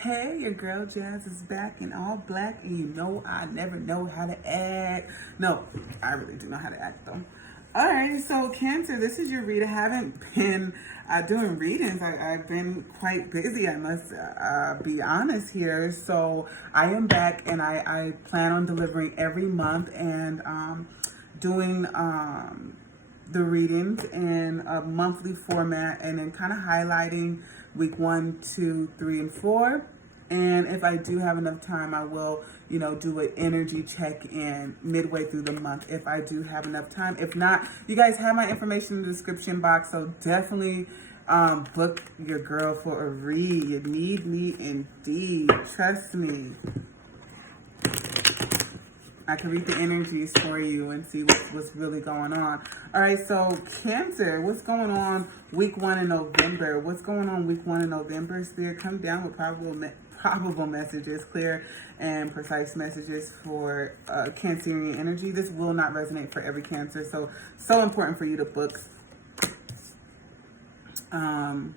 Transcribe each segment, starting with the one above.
Hey, your girl Jazz is back in all black, and you know I never know how to act. No, I really do know how to act though. All right, so Cancer, this is your read. I haven't been doing readings. I've been quite busy, I must be honest here. So I am back, and I plan on delivering every month and doing the readings in a monthly format, and then kind of highlighting week 1, 2, 3, and 4. And if I do have enough time, I will, do an energy check-in midway through the month if I do have enough time. If not, you guys have my information in the description box, so definitely book your girl for a read. You need me indeed. Trust me. I can read the energies for you and see what's really going on. All right, so Cancer, what's going on week 1 in November? What's going on week 1 in November? Spirit, come down with probable messages, clear and precise messages for Cancerian energy. This will not resonate for every Cancer, so important for you to book a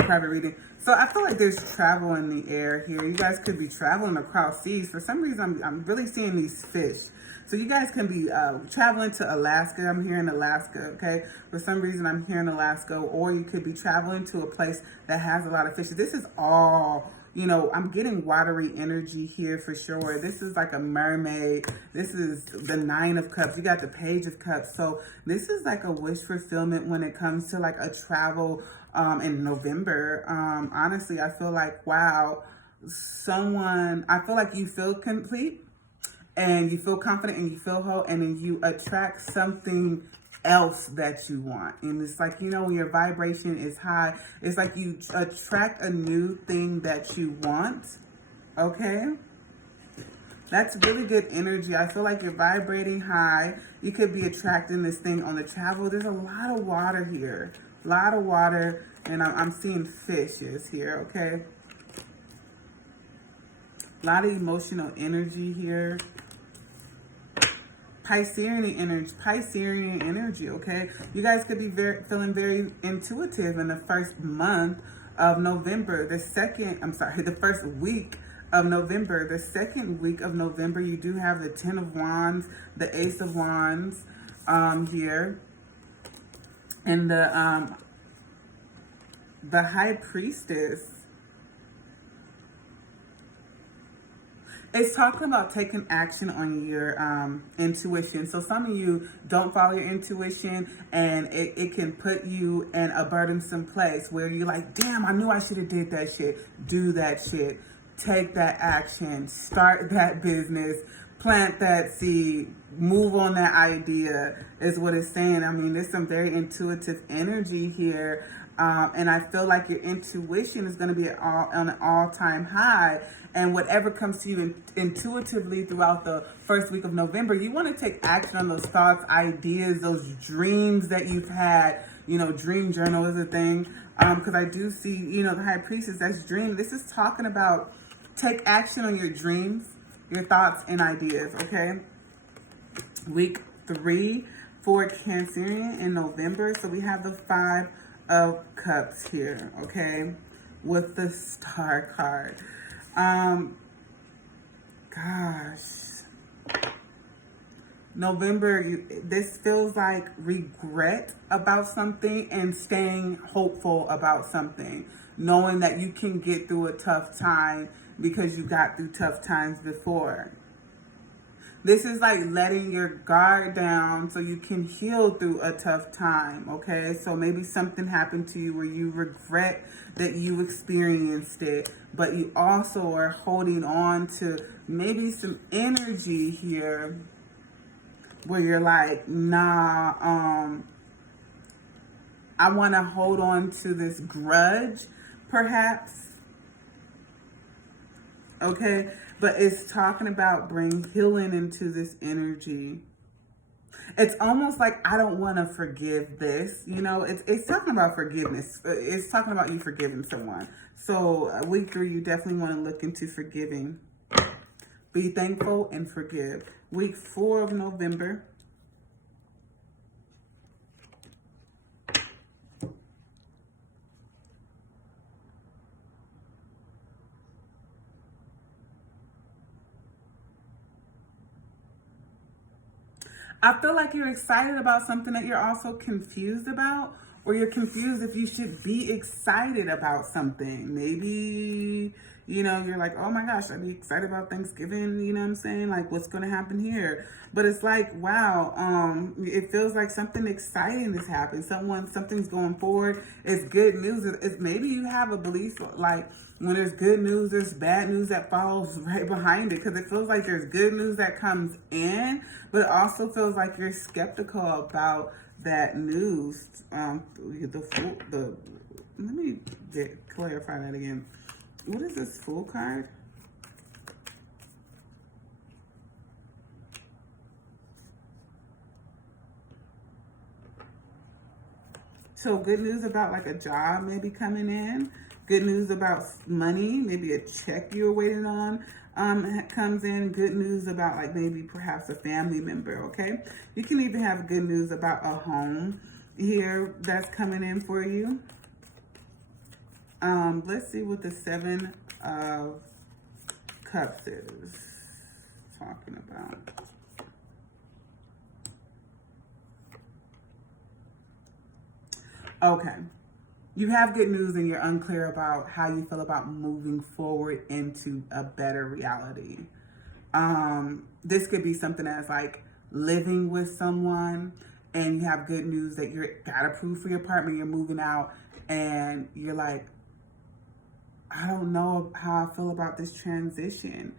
private reading. So I feel like there's travel in the air here. You guys could be traveling across seas. For some reason, I'm really seeing these fish. So you guys can be traveling to Alaska. I'm here in Alaska, okay? For some reason, I'm here in Alaska. Or you could be traveling to a place that has a lot of fish. This is all, I'm getting watery energy here for sure. This is like a mermaid. This is the 9 of Cups. You got the Page of Cups. So this is like a wish fulfillment when it comes to like a travel in November. Honestly, I feel like, wow, I feel like you feel complete and you feel confident and you feel whole, and then you attract something else that you want. And it's like, when your vibration is high, it's like you attract a new thing that you want. Okay? That's really good energy. I feel like you're vibrating high. You could be attracting this thing on the travel. There's a lot of water here. A lot of water. And I'm seeing fishes here, okay? A lot of emotional energy here. Piscean energy, okay? You guys could be feeling very intuitive in the first month of November. The first week of November. The second week of November, you do have the 10 of Wands, the Ace of Wands here. And the High Priestess. It's talking about taking action on your intuition. So some of you don't follow your intuition, and it can put you in a burdensome place where you're like, damn, I knew I should have did that shit. Do that shit. Take that action. Start that business. Plant that seed. Move on that idea is what it's saying. I mean, there's some very intuitive energy here. And I feel like your intuition is going to be on an all-time high. And whatever comes to you intuitively throughout the first week of November, you want to take action on those thoughts, ideas, those dreams that you've had. Dream journal is a thing. Because I do see, the High Priestess, that's dream. This is talking about take action on your dreams, your thoughts, and ideas, okay? Week 3 for Cancerian in November. So we have the 5 of Cups here, okay, with the Star card. November, this feels like regret about something and staying hopeful about something, knowing that you can get through a tough time because you got through tough times before. This is like letting your guard down so you can heal through a tough time, okay? So maybe something happened to you where you regret that you experienced it, but you also are holding on to maybe some energy here where you're like, nah, I want to hold on to this grudge, perhaps. Okay, but it's talking about bring healing into this energy. It's almost like I don't want to forgive this. It's talking about forgiveness. It's talking about you forgiving someone. So week 3, you definitely want to look into forgiving. Be thankful and forgive. Week 4 of November. I feel like you're excited about something that you're also confused about, or you're confused if you should be excited about something. Maybe, you know, you're like, oh my gosh, I'd be excited about Thanksgiving, you know what I'm saying? Like, what's going to happen here? But it's like, wow, it feels like something exciting is happening. Something's going forward. It's good news. It's maybe you have a belief like, when there's good news, there's bad news that follows right behind it, because it feels like there's good news that comes in, but it also feels like you're skeptical about that news. Let me clarify that again. What is this Fool card? So good news about like a job maybe coming in. Good news about money, maybe a check you're waiting on comes in. Good news about like maybe perhaps a family member, okay? You can even have good news about a home here that's coming in for you. Let's see what the Seven of Cups is talking about. Okay. You have good news and you're unclear about how you feel about moving forward into a better reality. This could be something as like living with someone, and you have good news that you're got approved for your apartment, you're moving out, and you're like, I don't know how I feel about this transition.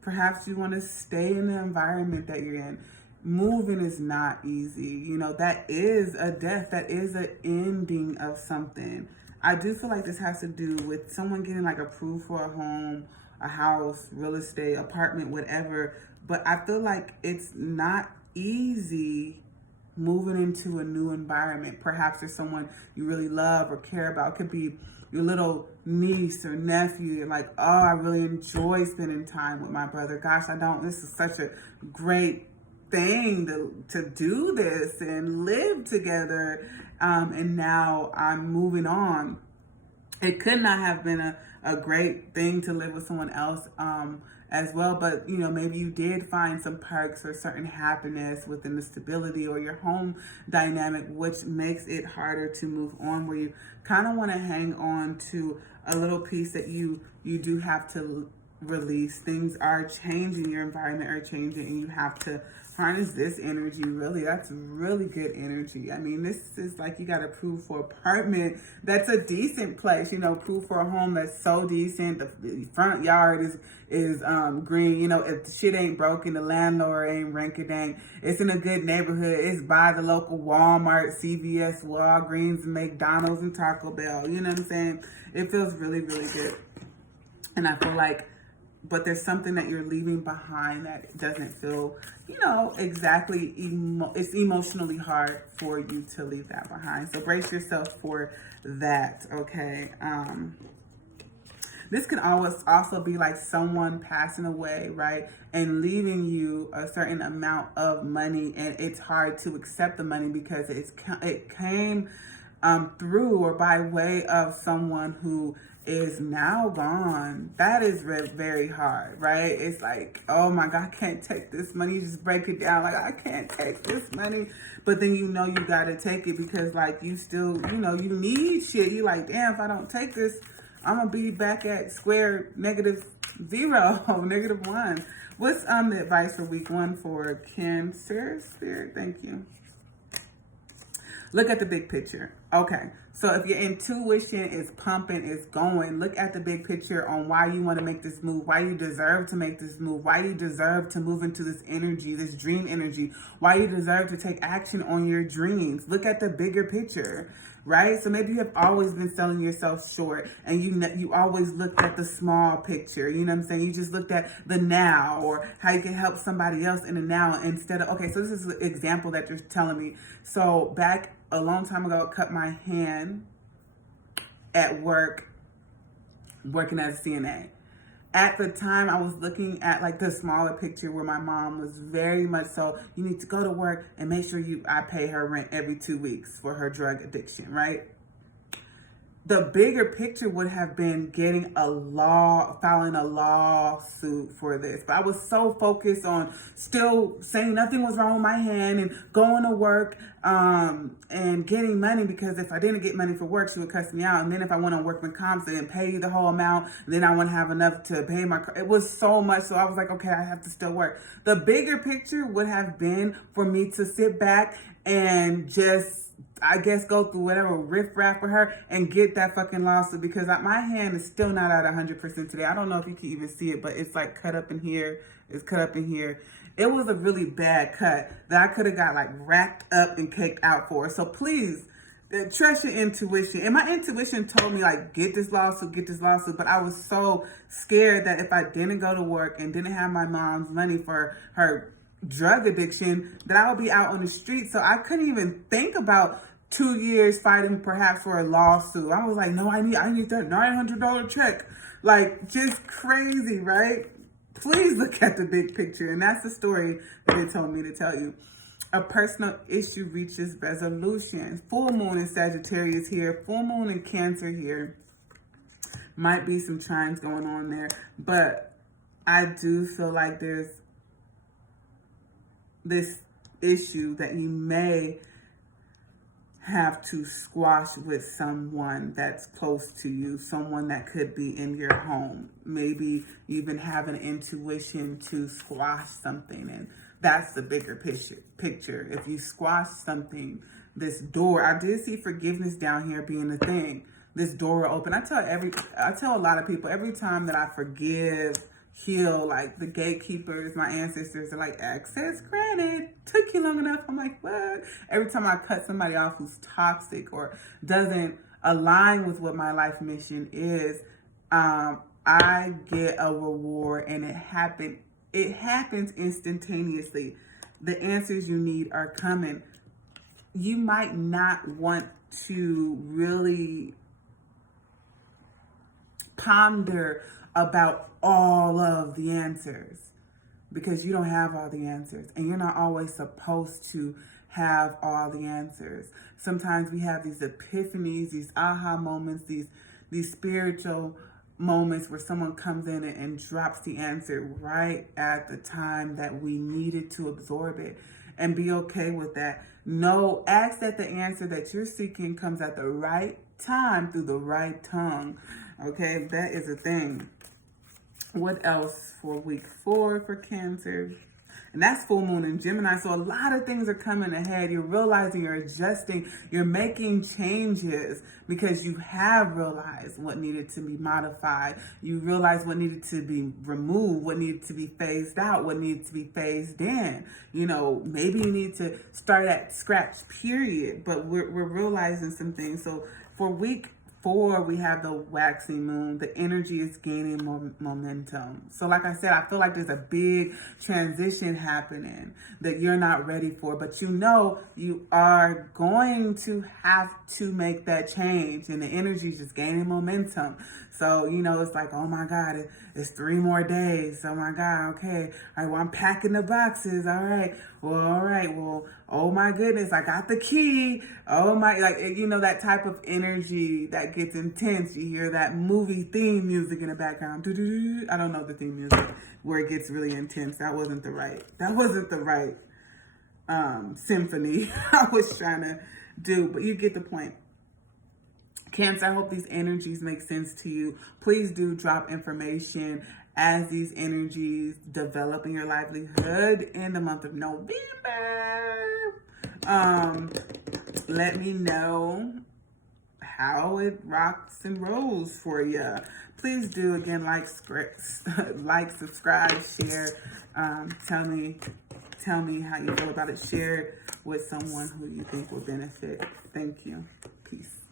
Perhaps you want to stay in the environment that you're in. Moving is not easy. You know, that is a death. That is an ending of something. I do feel like this has to do with someone getting like approved for a home, a house, real estate, apartment, whatever. But I feel like it's not easy moving into a new environment. Perhaps there's someone you really love or care about. It could be your little niece or nephew. You're like, oh, I really enjoy spending time with my brother. Gosh, this is such a great thing to do this and live together, and now I'm moving on. It could not have been a great thing to live with someone else as well, but you know, maybe you did find some perks or certain happiness within the stability or your home dynamic, which makes it harder to move on, where you kind of want to hang on to a little piece that you do have to release. Things are changing, your environment are changing, and you have to harness this energy. Really, that's really good energy. I mean, this is like you got approved for apartment that's a decent place, you know, approved for a home that's so decent. The front yard is green, you know, if the shit ain't broken, the landlord ain't rank-a-dank, it's in a good neighborhood, it's by the local Walmart, CVS, Walgreens, McDonald's, and Taco Bell. You know what I'm saying? It feels really, really good. And I feel like, but there's something that you're leaving behind that doesn't feel, you know, exactly, it's emotionally hard for you to leave that behind. So brace yourself for that, okay? This can always also be like someone passing away, right? And leaving you a certain amount of money, and it's hard to accept the money because it came through or by way of someone who is now gone. That is very hard, right? It's like, oh my God, I can't take this money. You just break it down like, I can't take this money. But then you know you got to take it because like you still, you know, you need shit. You like, damn, if I don't take this, I'm going to be back at square -0, -1. What's the advice for week 1 for Cancer Spirit? Thank you. Look at the big picture. Okay, so if your intuition is pumping, is going, look at the big picture on why you want to make this move, why you deserve to make this move, why you deserve to move into this energy, this dream energy, why you deserve to take action on your dreams. Look at the bigger picture, right? So maybe you have always been selling yourself short, and you always looked at the small picture, you know what I'm saying? You just looked at the now, or how you can help somebody else in the now instead of, okay, so this is an example that you're telling me. So back a long time ago, I cut my hand at work, working as a CNA. At the time, I was looking at like the smaller picture where my mom was very much so, you need to go to work and make sure I pay her rent every 2 weeks for her drug addiction, right? the bigger picture would have been filing a lawsuit for this. But I was so focused on still saying nothing was wrong with my hand and going to work and getting money, because if I didn't get money for work, she would cuss me out. And then if I went on workman comps, they didn't pay you the whole amount. Then I wouldn't have enough to pay it was so much. So I was like, okay, I have to still work. The bigger picture would have been for me to sit back and just, I guess, go through whatever riffraff for her and get that fucking lawsuit, because my hand is still not at 100% today. I don't know if you can even see it, but it's like cut up in here. It's cut up in here. It was a really bad cut that I could have got like racked up and caked out for. So please, trust your intuition. And my intuition told me like, get this lawsuit. But I was so scared that if I didn't go to work and didn't have my mom's money for her drug addiction, that I would be out on the street. So I couldn't even think about 2 years fighting perhaps for a lawsuit. I was like, no, I need that $900 check. Like, just crazy, right? Please look at the big picture. And that's the story that they told me to tell you. A personal issue reaches resolution. Full moon in Sagittarius here. Full moon in Cancer here. Might be some trines going on there. But I do feel like there's this issue that you may have to squash with someone that's close to you, someone that could be in your home. Maybe you even have an intuition to squash something, and that's the bigger picture. If you squash something, this door, I did see forgiveness down here being a thing. This door will open. I tell a lot of people, every time that I forgive, heal, like the gatekeepers, my ancestors are like, access granted, took you long enough. I'm like, what? Every time I cut somebody off who's toxic or doesn't align with what my life mission is, I get a reward, and it happens instantaneously. The answers you need are coming. You might not want to really ponder about all of the answers, because you don't have all the answers, and you're not always supposed to have all the answers. Sometimes we have these epiphanies, these aha moments, these spiritual moments where someone comes in and drops the answer right at the time that we needed to absorb it, and be okay with that. No, ask that the answer that you're seeking comes at the right time through the right tongue. Okay, that is a thing. What else for week 4 for Cancer? And that's full moon in Gemini. So a lot of things are coming ahead. You're realizing, you're adjusting, you're making changes because you have realized what needed to be modified. You realize what needed to be removed, what needed to be phased out, what needed to be phased in. You know, maybe you need to start at scratch, period. But we're realizing some things. So for week 4, we have the waxing moon. The energy is gaining momentum. So like I said, I feel like there's a big transition happening that you're not ready for, but you know you are going to have to make that change, and the energy is just gaining momentum. So, you know, it's like, oh my God, it's 3 more days. Oh my God, okay. All right, well, I'm packing the boxes. All right. Well, oh my goodness, I got the key. Oh my, like, you know, that type of energy that gets intense. You hear that movie theme music in the background. I don't know the theme music where it gets really intense. That wasn't the right symphony I was trying to do, but you get the point. Cancer, I hope these energies make sense to you. Please do drop information as these energies develop in your livelihood in the month of November. Let me know how it rocks and rolls for you. Please do, again, like, subscribe, share. Tell me how you feel about it. Share it with someone who you think will benefit. Thank you. Peace.